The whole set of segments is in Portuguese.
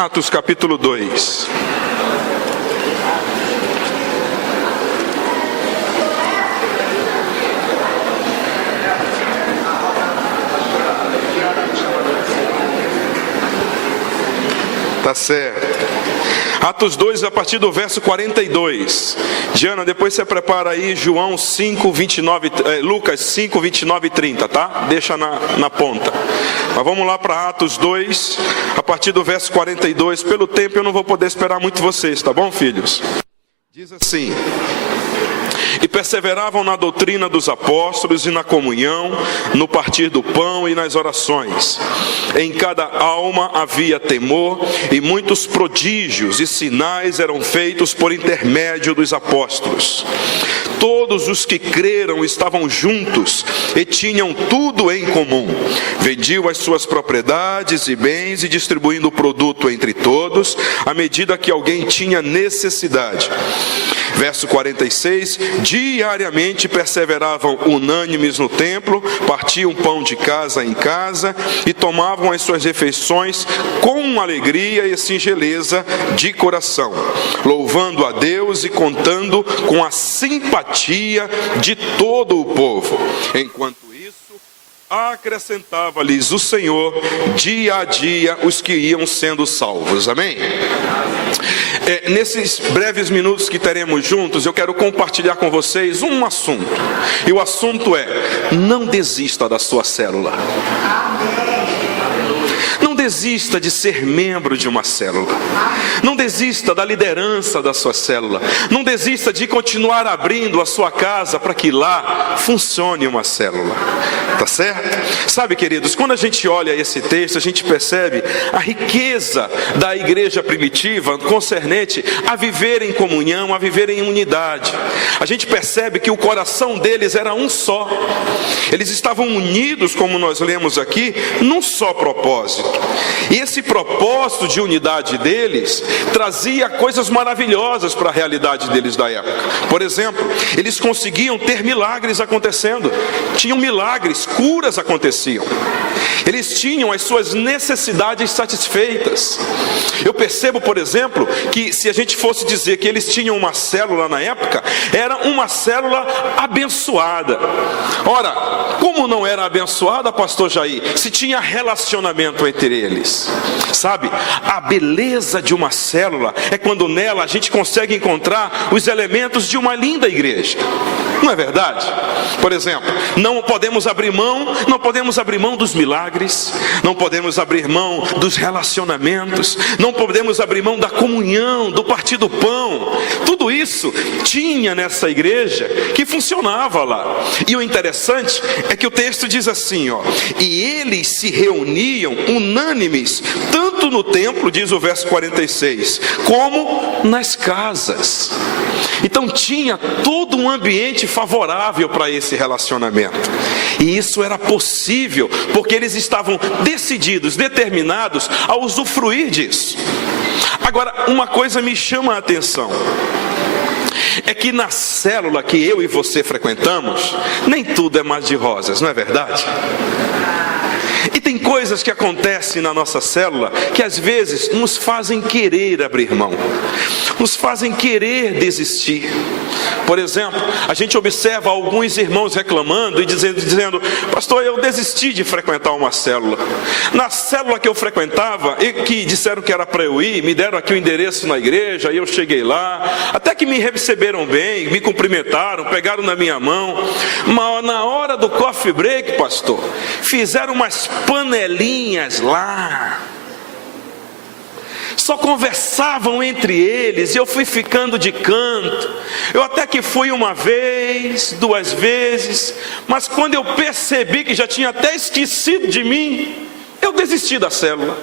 Atos capítulo 2. Tá certo. Atos 2, a partir do verso 42. Diana, depois você prepara aí João 5, 29, Lucas 5, 29 e 30, tá? Deixa na ponta. Mas vamos lá para Atos 2, a partir do verso 42. Pelo tempo eu não vou poder esperar muito vocês, tá bom, filhos? Diz assim: e perseveravam na doutrina dos apóstolos e na comunhão, no partir do pão e nas orações. Em cada alma havia temor, e muitos prodígios e sinais eram feitos por intermédio dos apóstolos. Todos os que creram estavam juntos e tinham tudo em comum. Vendiam as suas propriedades e bens e distribuindo o produto entre todos, à medida que alguém tinha necessidade. Verso 46, diariamente perseveravam unânimes no templo, partiam pão de casa em casa e tomavam as suas refeições com alegria e singeleza de coração, louvando a Deus e contando com a simpatia de todo o povo. Enquanto isso, acrescentava-lhes o Senhor dia a dia os que iam sendo salvos. Amém? Nesses breves minutos que teremos juntos, eu quero compartilhar com vocês um assunto. E o assunto é: não desista da sua célula. Não desista de ser membro de uma célula. Não desista da liderança da sua célula. Não desista de continuar abrindo a sua casa para que lá funcione uma célula. Tá certo? Sabe, queridos, quando a gente olha esse texto, a gente percebe a riqueza da igreja primitiva concernente a viver em comunhão, a viver em unidade. A gente percebe que o coração deles era um só. Eles estavam unidos, como nós lemos aqui, num só propósito. E esse propósito de unidade deles trazia coisas maravilhosas para a realidade deles da época. Por exemplo, eles conseguiam ter milagres acontecendo. Tinham milagres, curas aconteciam. Eles tinham as suas necessidades satisfeitas. Eu percebo, por exemplo, que se a gente fosse dizer que eles tinham uma célula na época, era uma célula abençoada. Ora, como não era abençoada, pastor Jair? Se tinha relacionamento entre eles. Sabe, a beleza de uma célula é quando nela a gente consegue encontrar os elementos de uma linda igreja. Não é verdade? Por exemplo, não podemos abrir mão dos milagres, não podemos abrir mão dos relacionamentos, não podemos abrir mão da comunhão, do partir do pão. Tudo isso tinha nessa igreja que funcionava lá. E o interessante é que o texto diz assim, ó: e eles se reuniam unânimes, tanto no templo, diz o verso 46, como nas casas. Então tinha todo um ambiente favorável para esse relacionamento. E isso era possível porque eles estavam decididos, determinados a usufruir disso. Agora, uma coisa me chama a atenção. É que na célula que eu e você frequentamos, nem tudo é mar de rosas, não é verdade? E tem coisas que acontecem na nossa célula que às vezes nos fazem querer abrir mão, nos fazem querer desistir. Por exemplo, a gente observa alguns irmãos reclamando e dizendo: pastor, eu desisti de frequentar uma célula. Na célula que eu frequentava, e que disseram que era para eu ir, me deram aqui o endereço na igreja, aí eu cheguei lá, até que me receberam bem, me cumprimentaram, pegaram na minha mão, mas na hora do coffee break, pastor, fizeram umas panelinhas lá, só conversavam entre eles, e eu fui ficando de canto. Eu até que fui uma vez, 2 vezes, mas quando eu percebi que já tinha até esquecido de mim, eu desisti da célula.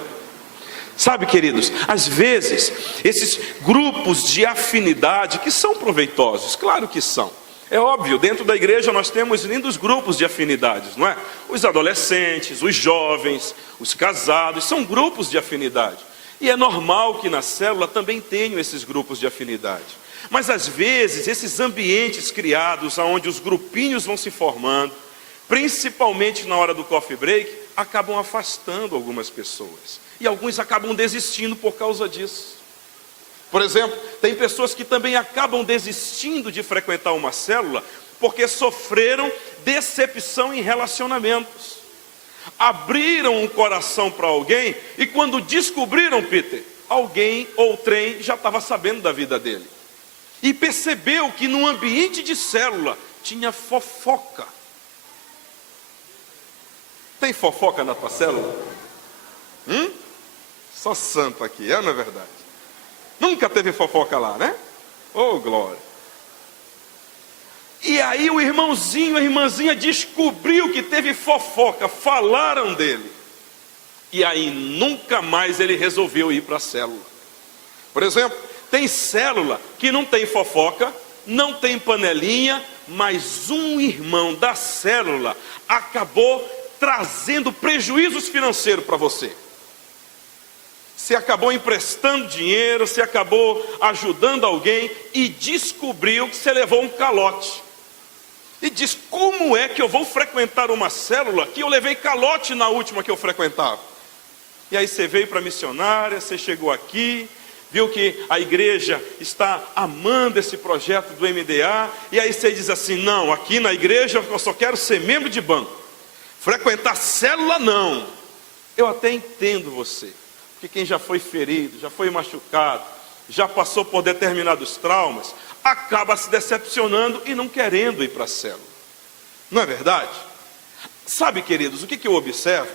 Sabe, queridos, às vezes esses grupos de afinidade que são proveitosos, claro que são. É óbvio, dentro da igreja nós temos lindos grupos de afinidades, não é? Os adolescentes, os jovens, os casados, são grupos de afinidade. E é normal que na célula também tenham esses grupos de afinidade. Mas às vezes, esses ambientes criados, onde os grupinhos vão se formando, principalmente na hora do coffee break, acabam afastando algumas pessoas. E alguns acabam desistindo por causa disso. Por exemplo, tem pessoas que também acabam desistindo de frequentar uma célula porque sofreram decepção em relacionamentos. Abriram o coração para alguém e quando descobriram, Peter, alguém ou trem já estava sabendo da vida dele. E percebeu que no ambiente de célula tinha fofoca. Tem fofoca na tua célula? Só santo aqui, não é verdade? Nunca teve fofoca lá, né? Oh, glória! E aí o irmãozinho, a irmãzinha descobriu que teve fofoca, falaram dele. E aí nunca mais ele resolveu ir para a célula. Por exemplo, tem célula que não tem fofoca, não tem panelinha, mas um irmão da célula acabou trazendo prejuízos financeiros para você. Você acabou emprestando dinheiro, você acabou ajudando alguém e descobriu que você levou um calote. E diz, como é que eu vou frequentar uma célula que eu levei calote na última que eu frequentava? E aí você veio para a missionária, você chegou aqui, viu que a igreja está amando esse projeto do MDA, e aí você diz assim, não, aqui na igreja eu só quero ser membro de banco. Frequentar célula não. Eu até entendo você. Porque quem já foi ferido, já foi machucado, já passou por determinados traumas, acaba se decepcionando e não querendo ir para a célula. Não é verdade? Sabe, queridos, o que eu observo?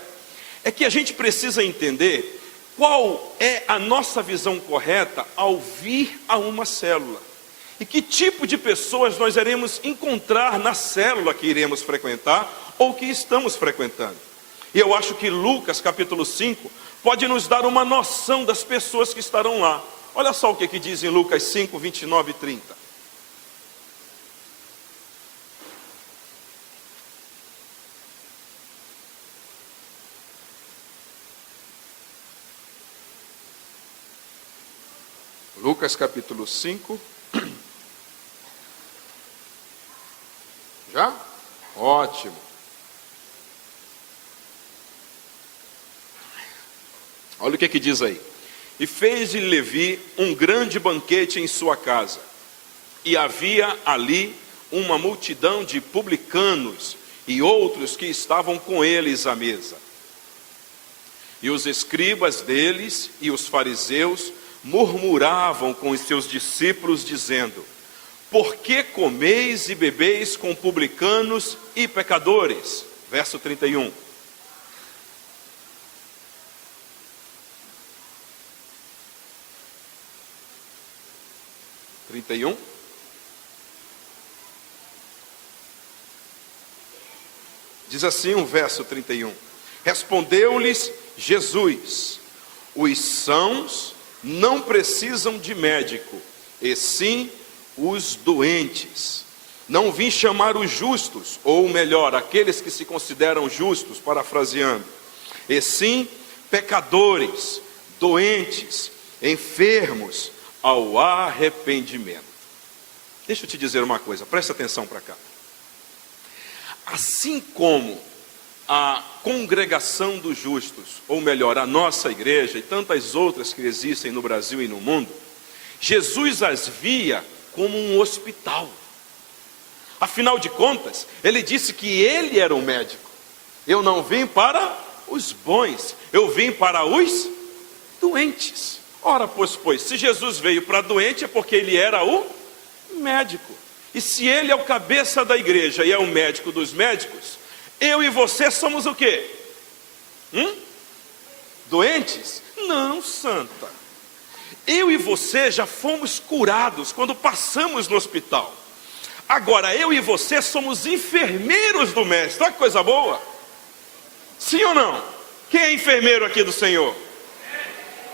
É que a gente precisa entender qual é a nossa visão correta ao vir a uma célula. E que tipo de pessoas nós iremos encontrar na célula que iremos frequentar ou que estamos frequentando. E eu acho que Lucas capítulo 5 pode nos dar uma noção das pessoas que estarão lá. Olha só o que diz em Lucas 5, 29 e 30. Lucas capítulo 5. Já? Ótimo. Olha o que diz aí. E fez-lhe Levi um grande banquete em sua casa. E havia ali uma multidão de publicanos e outros que estavam com eles à mesa. E os escribas deles e os fariseus murmuravam com os seus discípulos, dizendo: por que comeis e bebeis com publicanos e pecadores? Verso 31. Diz assim o verso 31. Respondeu-lhes Jesus: os sãos não precisam de médico, e sim os doentes. Não vim chamar os justos, ou melhor, aqueles que se consideram justos, parafraseando, e sim pecadores, doentes, enfermos, ao arrependimento. Deixa eu te dizer uma coisa, presta atenção para cá. Assim como a congregação dos justos, ou melhor, a nossa igreja e tantas outras que existem no Brasil e no mundo, Jesus as via como um hospital. Afinal de contas, ele disse que ele era um médico. Eu não vim para os bons, eu vim para os doentes. Ora, pois, se Jesus veio para doente é porque ele era o médico. E se ele é o cabeça da igreja e é o médico dos médicos, eu e você somos o quê? Doentes? Não, santa. Eu e você já fomos curados quando passamos no hospital. Agora, eu e você somos enfermeiros do mestre. Olha que coisa boa. Sim ou não? Quem é enfermeiro aqui do Senhor?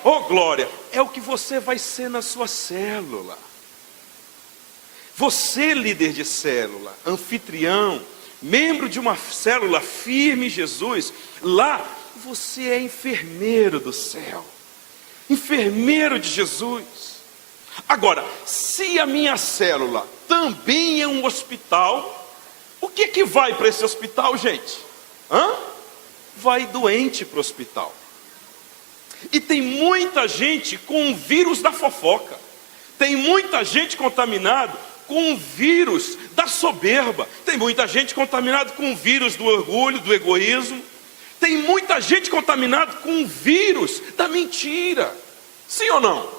Oh, glória. É o que você vai ser na sua célula. Você, líder de célula, anfitrião, membro de uma célula firme em Jesus, lá você é enfermeiro do céu, enfermeiro de Jesus. Agora, se a minha célula também é um hospital, o que vai para esse hospital, gente? Vai doente para o hospital. E tem muita gente com o vírus da fofoca. Tem muita gente contaminada com o vírus da soberba. Tem muita gente contaminada com o vírus do orgulho, do egoísmo. Tem muita gente contaminada com o vírus da mentira. Sim ou não?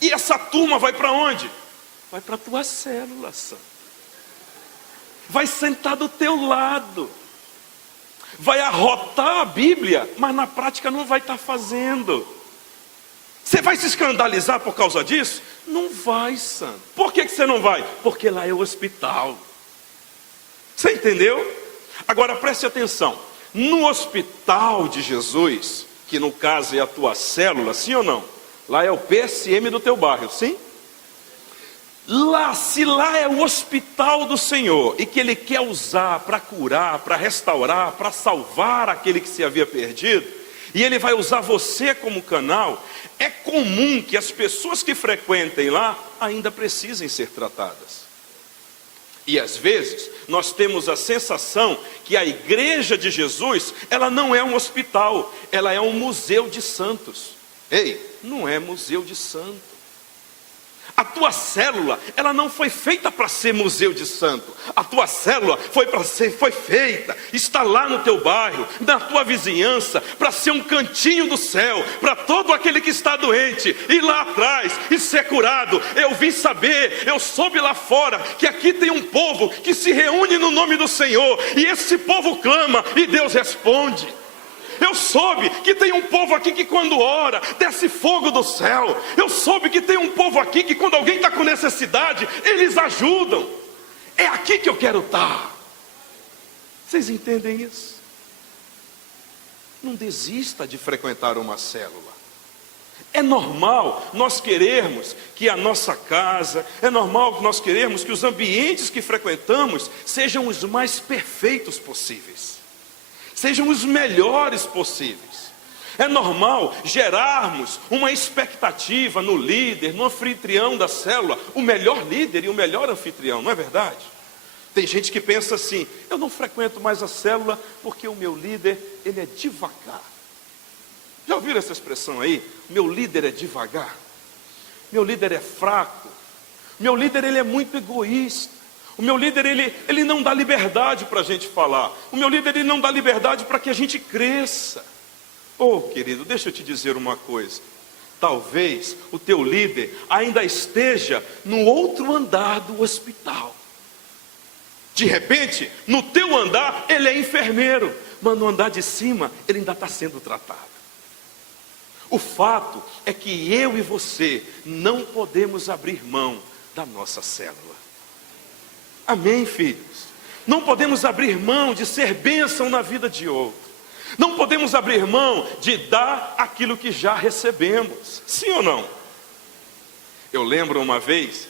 E essa turma vai para onde? Vai para a tua célula, santo. Vai sentar do teu lado. Vai arrotar a Bíblia, mas na prática não vai estar fazendo. Você vai se escandalizar por causa disso? Não vai, santo. Por que você não vai? Porque lá é o hospital. Você entendeu? Agora preste atenção. No hospital de Jesus, que no caso é a tua célula, sim ou não? Lá é o PSM do teu bairro, sim? Lá, se lá é o hospital do Senhor e que Ele quer usar para curar, para restaurar, para salvar aquele que se havia perdido, e Ele vai usar você como canal, é comum que as pessoas que frequentem lá ainda precisem ser tratadas. E às vezes nós temos a sensação que a igreja de Jesus, ela não é um hospital, ela é um museu de santos. Ei, não é museu de santo. A tua célula, ela não foi feita para ser museu de santo. A tua célula foi feita, está lá no teu bairro, na tua vizinhança, para ser um cantinho do céu, para todo aquele que está doente, ir lá atrás e ser curado. Eu vim saber, eu soube lá fora, que aqui tem um povo que se reúne no nome do Senhor, e esse povo clama, e Deus responde. Eu soube que tem um povo aqui que quando ora, desce fogo do céu. Eu soube que tem um povo aqui que quando alguém está com necessidade, eles ajudam. É aqui que eu quero estar. Vocês entendem isso? Não desista de frequentar uma célula. É normal nós querermos que a nossa casa, é normal nós querermos que os ambientes que frequentamos sejam os mais perfeitos possíveis. Sejam os melhores possíveis. É normal gerarmos uma expectativa no líder, no anfitrião da célula, o melhor líder e o melhor anfitrião, não é verdade? Tem gente que pensa assim: eu não frequento mais a célula porque o meu líder, ele é devagar. Já ouviram essa expressão aí? Meu líder é devagar. Meu líder é fraco. Meu líder, ele é muito egoísta. O meu líder, ele não dá liberdade para a gente falar. O meu líder, ele não dá liberdade para que a gente cresça. Oh, querido, deixa eu te dizer uma coisa. Talvez o teu líder ainda esteja no outro andar do hospital. De repente, no teu andar, ele é enfermeiro, mas no andar de cima, ele ainda está sendo tratado. O fato é que eu e você não podemos abrir mão da nossa célula. Amém, filhos? Não podemos abrir mão de ser bênção na vida de outro. Não podemos abrir mão de dar aquilo que já recebemos. Sim ou não? Eu lembro uma vez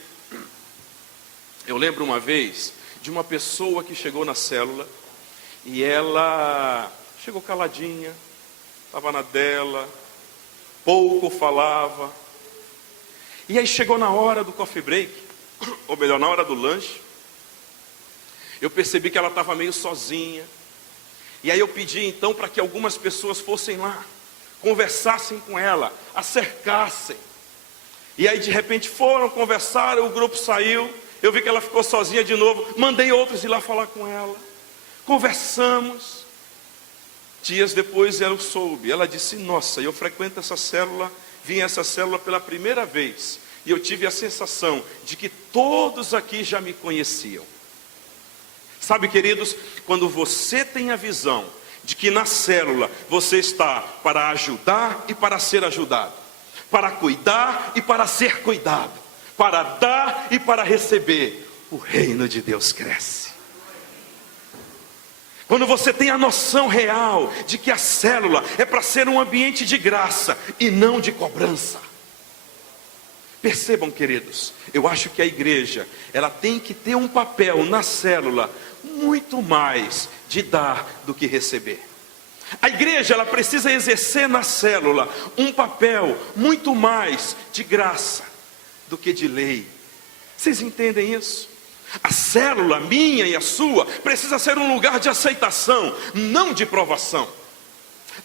de uma pessoa que chegou na célula e ela chegou caladinha, estava na dela, pouco falava. E aí chegou na hora do coffee break, ou melhor, na hora do lanche. Eu percebi que ela estava meio sozinha. E aí eu pedi então para que algumas pessoas fossem lá, conversassem com ela, a cercassem. E aí de repente foram, conversaram, o grupo saiu. Eu vi que ela ficou sozinha de novo. Mandei outros ir lá falar com ela. Conversamos. Dias depois eu soube. Ela disse: nossa, eu frequento essa célula, vim a essa célula pela primeira vez. E eu tive a sensação de que todos aqui já me conheciam. Sabe, queridos, quando você tem a visão de que na célula você está para ajudar e para ser ajudado, para cuidar e para ser cuidado, para dar e para receber, o reino de Deus cresce. Quando você tem a noção real de que a célula é para ser um ambiente de graça e não de cobrança. Percebam, queridos, eu acho que a igreja, ela tem que ter um papel na célula muito mais de dar do que receber. A igreja, ela precisa exercer na célula um papel muito mais de graça do que de lei. Vocês entendem isso? A célula, minha e a sua, precisa ser um lugar de aceitação, não de provação.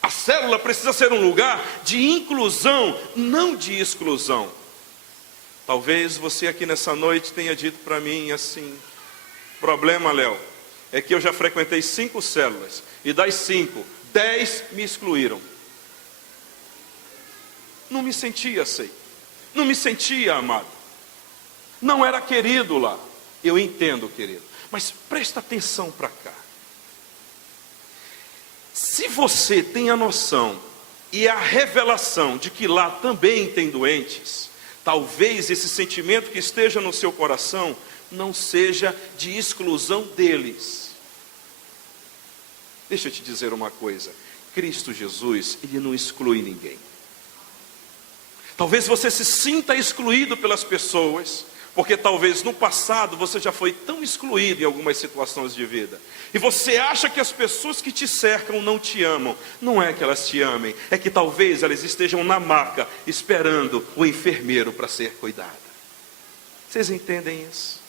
A célula precisa ser um lugar de inclusão, não de exclusão. Talvez você aqui nessa noite tenha dito para mim assim: problema, Léo, é que eu já frequentei 5 células, e das 5, 10 me excluíram. Não me sentia aceito, não me sentia amado, não era querido lá. Eu entendo, querido, mas presta atenção para cá. Se você tem a noção e a revelação de que lá também tem doentes, talvez esse sentimento que esteja no seu coração não seja de exclusão deles. Deixa eu te dizer uma coisa: Cristo Jesus, Ele não exclui ninguém. Talvez você se sinta excluído pelas pessoas, porque talvez no passado você já foi tão excluído em algumas situações de vida, e você acha que as pessoas que te cercam não te amam. Não é que elas te amem, é que talvez elas estejam na maca, esperando o enfermeiro para ser cuidada. Vocês entendem isso?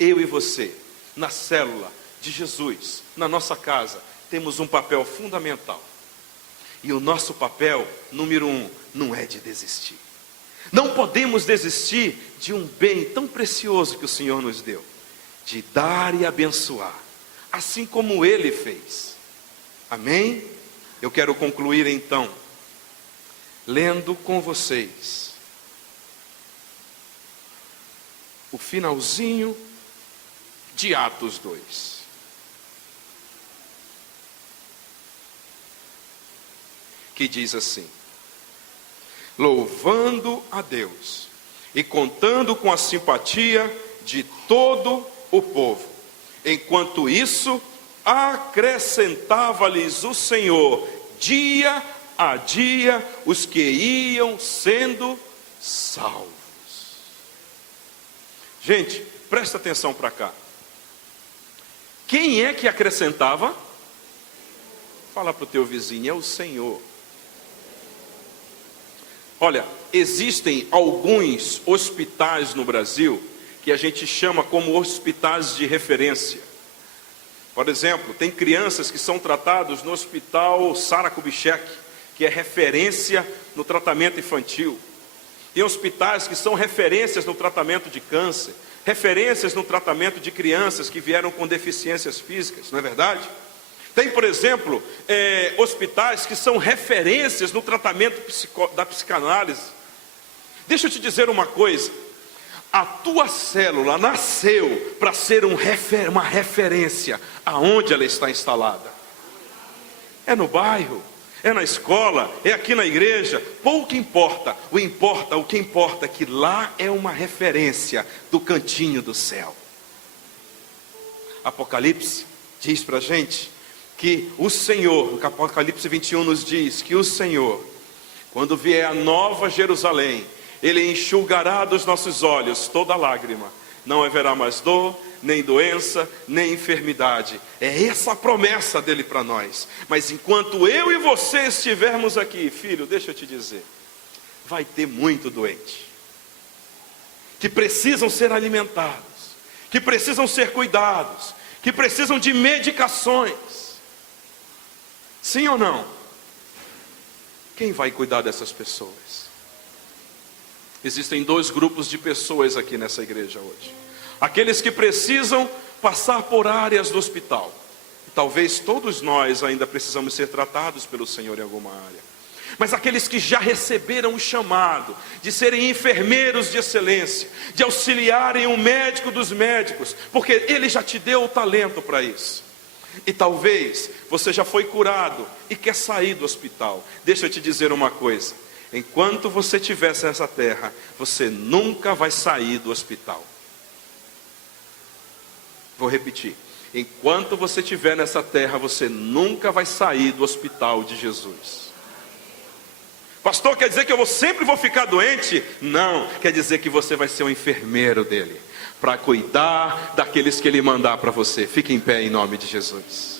Eu e você, na célula de Jesus, na nossa casa, temos um papel fundamental. E o nosso papel, número 1, não é de desistir. Não podemos desistir de um bem tão precioso que o Senhor nos deu, de dar e abençoar, assim como Ele fez. Amém? Eu quero concluir então, lendo com vocês o finalzinho de Atos 2. Que diz assim: louvando a Deus e contando com a simpatia de todo o povo. Enquanto isso, acrescentava-lhes o Senhor dia a dia os que iam sendo salvos. Gente, presta atenção para cá. Quem é que acrescentava? Fala para o teu vizinho: é o Senhor. Olha, existem alguns hospitais no Brasil que a gente chama como hospitais de referência. Por exemplo, tem crianças que são tratadas no hospital Sara Kubitschek, que é referência no tratamento infantil. Tem hospitais que são referências no tratamento de câncer, referências no tratamento de crianças que vieram com deficiências físicas, não é verdade? Tem, por exemplo, hospitais que são referências no tratamento da psicanálise. Deixa eu te dizer uma coisa: a tua célula nasceu para ser uma referência aonde ela está instalada. É no bairro, é na escola, é aqui na igreja, pouco importa. O que importa é que lá é uma referência do cantinho do céu. Apocalipse diz para a gente que o Senhor, no Apocalipse 21 nos diz que o Senhor, quando vier a nova Jerusalém, Ele enxugará dos nossos olhos toda lágrima. Não haverá mais dor, nem doença, nem enfermidade. É essa a promessa dele para nós. Mas enquanto eu e você estivermos aqui, filho, deixa eu te dizer, vai ter muito doente, que precisam ser alimentados, que precisam ser cuidados, que precisam de medicações. Sim ou não? Quem vai cuidar dessas pessoas? Existem 2 grupos de pessoas aqui nessa igreja hoje. Aqueles que precisam passar por áreas do hospital. E talvez todos nós ainda precisamos ser tratados pelo Senhor em alguma área. Mas aqueles que já receberam o chamado de serem enfermeiros de excelência, de auxiliarem o médico dos médicos, porque Ele já te deu o talento para isso. E talvez você já foi curado e quer sair do hospital. Deixa eu te dizer uma coisa: enquanto você estiver nessa terra, você nunca vai sair do hospital. Vou repetir: enquanto você estiver nessa terra, você nunca vai sair do hospital de Jesus. Pastor, quer dizer que eu sempre vou ficar doente? Não, quer dizer que você vai ser um enfermeiro dele, para cuidar daqueles que Ele mandar para você. Fique em pé em nome de Jesus.